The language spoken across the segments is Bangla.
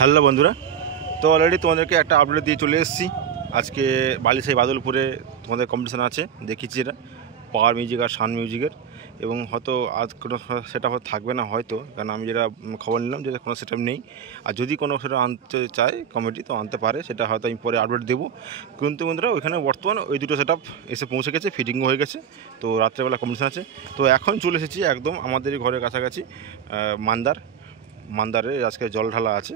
হ্যালো বন্ধুরা, তো অলরেডি তোমাদেরকে একটা আপডেট দিয়ে চলে এসেছি। আজকে বালিশাই বাদলপুরে তোমাদের কম্পিটিশান আছে, দেখিয়েছি এটা পাওয়ার মিউজিক আর সান মিউজিকের। এবং হয়তো আজ কোনো সেটা হয়তো থাকবে না হয়তো, কারণ আমি যেটা খবর নিলাম যে কোনো সেটা নেই। আর যদি কোনো সেটা আনতে চায় কমিটি তো আনতে পারে, সেটা হয়তো আমি পরে আপডেট দেবো। কিন্তু বন্ধুরা ওইখানে বর্তমানে ওই দুটো সেট এসে পৌঁছে গেছে, ফিটিংও হয়ে গেছে। তো রাত্রেবেলা কম্পিটিশান আছে। তো এখন চলে এসেছি একদম আমাদেরই ঘরের কাছাকাছি মান্দারে। আজকে জল ঢালা আছে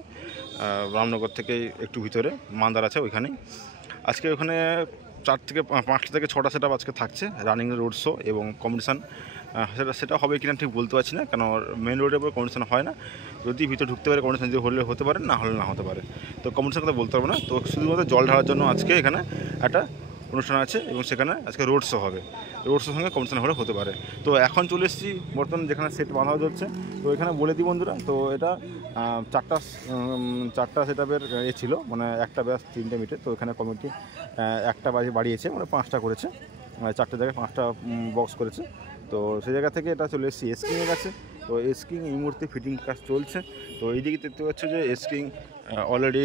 রামনগর থেকে একটু ভিতরে মান্দার আছে, ওইখানেই আজকে ওখানে 4 থেকে 5টা থেকে 6টা সেট আজকে থাকছে রানিং রোড শো এবং কম্পিটিশান। সেটা হবে কিনা ঠিক বলতে পারছি না, কারণ মেন রোডের উপরে কম্পিটিশান হয় না। যদি ভিতরে ঢুকতে পারে কম্পিটিশান, যদি হলে হতে পারে, না হলে না হতে পারে। তো কম্পিটিশান কথা বলতে পারবো না। তো শুধুমাত্র জল ঢালার জন্য আজকে এখানে একটা অনুষ্ঠান আছে এবং সেখানে আজকে রোড শো হবে। রোড শোর সঙ্গে কম্পিটিশান হলে হতে পারে। তো এখন চলে এসেছি বর্তমানে যেখানে সেট বাঁধা চলছে। তো এখানে বলে দিই বন্ধুরা, তো এটা চারটা সেট আপের ছিল, মানে একটা ব্যাস 3টে মিটে। তো এখানে কমিটি একটা বাড়িয়েছে, মানে 5টা করেছে, 4টে জায়গায় 5টা বক্স করেছে। তো সেই জায়গা থেকে এটা চলে এসেছি এসকিংয়ের কাছে। তো এসকিং এই মুহূর্তে ফিটিং কাজ চলছে। তো এইদিকে দেখতে পাচ্ছ যে এসকিং অলরেডি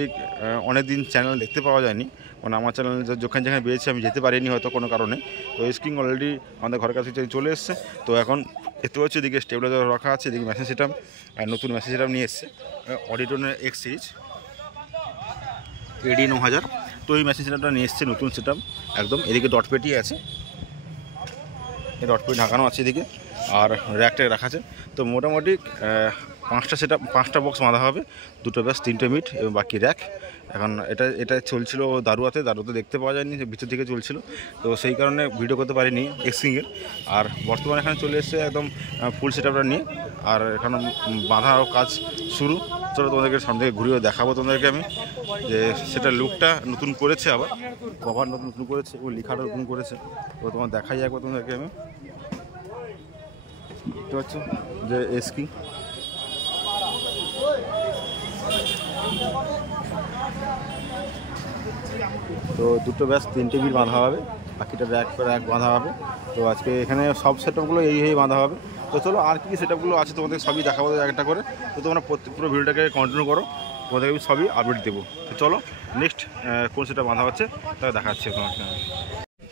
অনেক দিন চ্যানেল দেখতে পাওয়া যায়নি, মানে আমার চ্যানেল যেখানে যেখানে বেরিয়েছে আমি যেতে পারিনি হয়তো কোনো কারণে। তো এসকিং অলরেডি আমাদের ঘরের কাছে চলে এসছে। তো এখন দেখতে পাচ্ছি এদিকে স্টেবিলাইজার রাখা আছে, এদিকে মেশিন সেটআপ, নতুন মেশিন সেটআপ নিয়ে এসছে অডিটনের এক্স সিরিজ AD 9000। তো এই মেশিন সেটআপটা নিয়ে এসছে নতুন সেটআপ একদম। এদিকে ডট পেটি আছে, এই ডট পেটি ঢাকানো আছে এদিকে, আর র্যাকটা রাখা আছে। তো মোটামুটি 5টা বক্স বাঁধা হবে, 2টো ব্যাস 3টে মিট এবং বাকি র্যাক। এখন এটা চলছিল দারুয়াতে দেখতে পাওয়া যায়নি, ভিতর থেকে চলছিল। তো সেই কারণে ভিডিও করতে পারিনি এক্সিংয়ের। আর বর্তমানে এখানে চলে এসেছে একদম ফুল সেটআপটা নিয়ে, আর এখানে বাঁধার কাজ শুরু। চলো তোমাদেরকে সামনে থেকে ঘুরিয়ে দেখাবো তোমাদেরকে আমি, যে সেটা লুকটা নতুন করেছে, আবার কভার নতুন করেছে, ও লেখাটা নতুন করেছে। তো তোমার দেখাই একবার তোমাদেরকে আমি। দেখতে পাচ্ছ যে এসকিং, তো 2টো ব্যাস 3টে মিট বাঁধা হবে, বাকিটা র্যাক বাঁধা হবে। তো আজকে এখানে সব সেটআপগুলো এই বাঁধা হবে। তো চলো আর কী সেটআপগুলো আছে তোমাদের সবই দেখাবো একটা করে। তো তোমরা পুরো ভিডিওটাকে কন্টিনিউ করো, তোমাদেরকে আমি সবই আপডেট দেবো। তো চলো নেক্সট কোন সেটআপ বাঁধা হচ্ছে তাকে দেখাচ্ছি তোমাকে।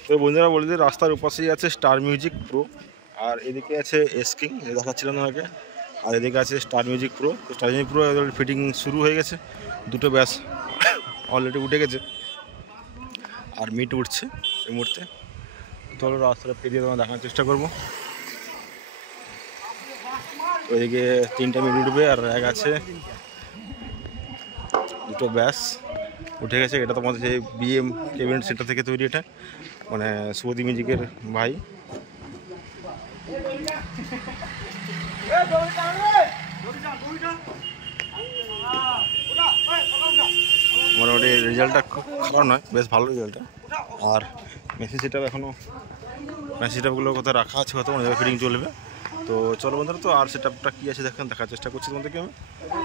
তো বন্ধুরা বলে দিই, রাস্তার উপাশেই আছে স্টার মিউজিক প্রো, আর এদিকে আছে এসকিং, দেখাচ্ছিলাম তোমাকে। আর এদিকে আছে star music pro. Star music pro fitting শুরু হয়ে গেছে, 2টো ব্যাস অলরেডি উঠে গেছে, আর মিট উঠছে এই মুহূর্তে। চলো রাস্তাটা পেরিয়ে তোমার দেখার চেষ্টা করবো। ওইদিকে 3টে মিট উঠবে, আর র্যাক আছে, 2টো ব্যাস উঠে গেছে। এটা তোমাদের যে BM কেবিনেট সেন্টার থেকে তৈরি, এটা মানে সুবদি মিউজিকের ভাই। মোটামুটি রেজাল্টটা খুব খারাপ নয়, বেশ ভালো রেজাল্টটা। আর মেশিন সেটআপ এখনও মেশিন সেটআপগুলো কোথায় রাখা আছে, হয়তো অনেক ফিটিং চলবে। তো চলো বন্ধুরা, তো আর সেটআপটা কী আছে দেখার চেষ্টা করছি তোমাদেরকে আমি।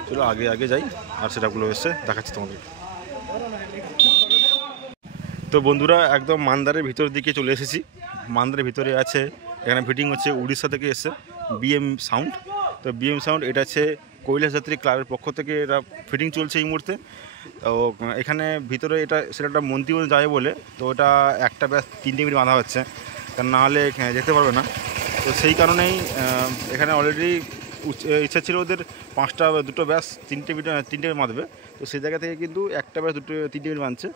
চলো আগে যাই, আর সেটআপগুলো এসে দেখাচ্ছি তোমাদেরকে। তো বন্ধুরা একদম মান্দারের ভিতরের দিকে চলে এসেছি। মান্দারের ভিতরে আছে, এখানে ফিটিং হচ্ছে উড়িষ্যা থেকে এসে BM সাউন্ড। তো BM সাউন্ড এটা আছে কৈলাস যাত্রী ক্লাবের পক্ষ থেকে এটা ফিটিং চলছে এই মুহূর্তে। তো এখানে ভিতরে সেটা মন্ত্রী যায় বলে, তো ওটা একটা ব্যাস 3টে মিনিট বাঁধা হচ্ছে, কারণ না হলে যেতে পারবে না। তো সেই কারণেই এখানে অলরেডি ইচ্ছা ছিল ওদের 2টো ব্যাস 3টে মিনিট বাঁধবে। তো সেই জায়গা থেকে কিন্তু একটা ব্যাস 3টে মিনিট বাঁধছে।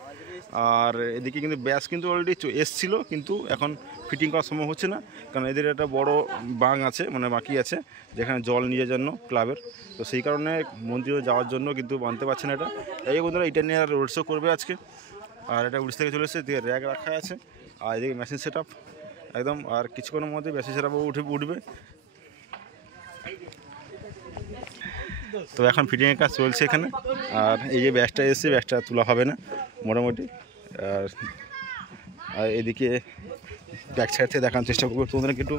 আর এদিকে কিন্তু ব্যাস কিন্তু অলরেডি এসছিলো, কিন্তু এখন ফিটিং করা সম্ভব হচ্ছে না, কারণ এদের একটা বড় বাং আছে, মানে বাকি আছে, যেখানে জল নিয়ে জন্য ক্লাবের। তো সেই কারণে মন্দিরে যাওয়ার জন্য কিন্তু বানতে পারছে না এটা। এই বন্ধুরা এটা নিয়ে আর রোড শো করবে আজকে। আর এটা উড়িষ্যা থেকে চলে এসেছে, এদিকে র্যাক রাখা আছে, আর এদিকে মেশিন সেটআপ একদম। আর কিছুক্ষণের মধ্যে মেশিন সেটআপও উঠবে। তো এখন ফিটিংয়ের কাজ চলছে এখানে। আর এই যে ব্যাসটা এসেছে, ব্যাসটা তোলা হবে না মোটামুটি। আর এদিকে ব্যাক সাইড থেকে দেখানোর চেষ্টা করবো তোমাদেরকে একটু।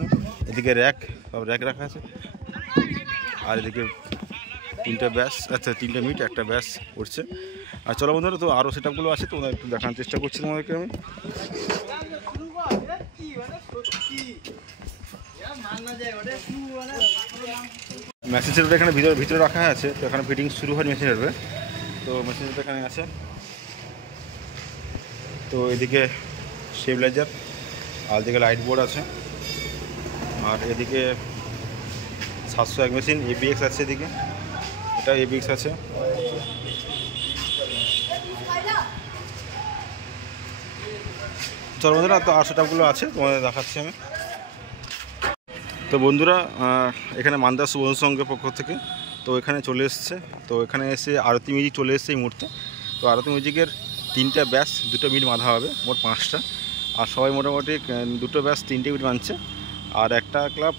এদিকে সব র্যাক রাখা আছে, আর এদিকে 3টে ব্যাস, আচ্ছা 3টে মিট, একটা ব্যাস উঠছে। আর চলো বন্ধুরা, তো আরও সেটআপগুলো আছে, তোমরা একটু দেখানোর চেষ্টা করছি তোমাদেরকে আমি। মেশিন সেটটা এখানে ভিতরে রাখা আছে। তো এখানে ফিটিং শুরু হয় মেশিন সেটে। তো মেশিন সেটার এখানে আছে। তো এদিকে স্টেবিলাইজার আর এদিকে লাইট বোর্ড আছে, আর এদিকে 701 মেশিন এবিএক্স আছে, এদিকে এটা এবিএক্স আছে। চলো বন্ধুরা, তো আর সেটআপগুলো আছে তোমাদের দেখাচ্ছি আমি। তো বন্ধুরা, এখানে মান্দার শুভ সংঘের পক্ষ থেকে তো এখানে চলে এসছে। তো এখানে এসে আরতি মিউজিক চলে এসছে এই মুহূর্তে। তো আরতি মিউজিকের 3টা ব্যাস 2টো মিট বাঁধা হবে, মোট 5টা। আর সবাই মোটামুটি 2টো ব্যাস 3টে মিট বাঁধছে, আর একটা ক্লাব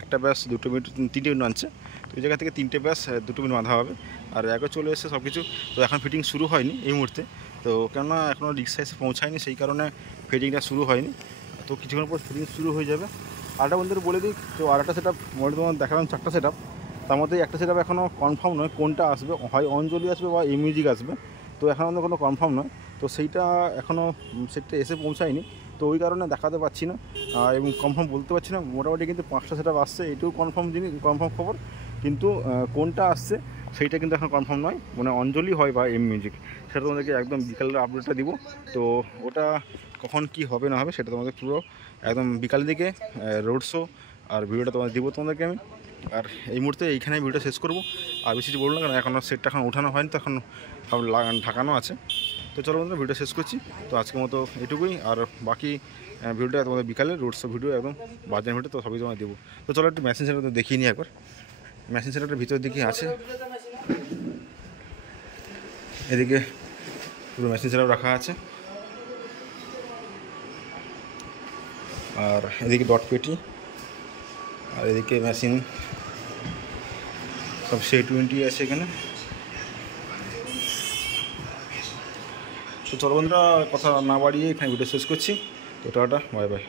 একটা ব্যাস 2টো মিট 3টে মিট বাঁধছে। তো এই জায়গা থেকে 3টে ব্যাস 2টো মিট বাঁধা হবে, আর আগে চলে এসছে সব কিছু। তো এখন ফিটিং শুরু হয়নি এই মুহূর্তে, তো কেননা এখনও রিক্সা এসে পৌঁছায়নি, সেই কারণে ফিটিংটা শুরু হয়নি। তো কিছুক্ষণ পর ফিটিং শুরু হয়ে যাবে। আরেকটা বন্ধুরা বলে দিই, তো আরেকটা সেটআপ মোটামুটি তোমার দেখালাম 4টা সেটআপ, তার মধ্যে একটা সেটআপ এখনও কনফার্ম নয় কোনটা আসবে, হয় অঞ্জলি আসবে বা এই মিউজিক আসবে। তো এখন আমাদের কোনো কনফার্ম নয়, তো সেইটা এখনও সেটটা এসে পৌঁছায়নি, তো ওই কারণে দেখাতে পারছি না এবং কনফার্ম বলতে পারছি না। মোটামুটি কিন্তু 5টা সেটআপ আসছে, এটাও কনফার্ম জিনিস, কনফার্ম খবর। কিন্তু কোনটা আসছে সেইটা কিন্তু এখন কনফার্ম নয়, মানে অঞ্জলি হয় বা এম মিউজিক, সেটা তোমাদেরকে একদম বিকালের আপডেটটা দিব। তো ওটা কখন কি হবে না হবে সেটা তোমাদের পুরো একদম বিকালের দিকে রোড শো আর ভিডিওটা তোমাদের দিব তোমাদেরকে আমি। আর এই মুহূর্তে এইখানে ভিডিওটা শেষ করব, আর বেশি কিছু বলবো না, কারণ এখনও সেটটা এখন ওঠানো হয়নি, তো এখন সব ঢাকানো আছে। তো চলো বন্ধুরা, ভিডিও শেষ করছি। তো আজকের মতো এটুকুই, আর বাকি ভিডিওটা তোমাদের বিকালে রোড শো ভিডিও একদম বাজার ভিডিও তো সবই তোমাদের দেবো। তো চলো একটু মেশিন সেটআপটা দেখিয়ে নিই একবার। মেশিন সেটআপটার ভিতরের দিকে আছে, এদিকে পুরো মেশিন সেটআপ রাখা আছে, আর এদিকে ডট পেটি, আর এদিকে মেশিন সব C20 আছে এখানে। তো চলো বন্ধুরা, কথা না বাড়িয়ে এখানে ভিডিও শেষ করছি। তো টাটা, বাই বাই।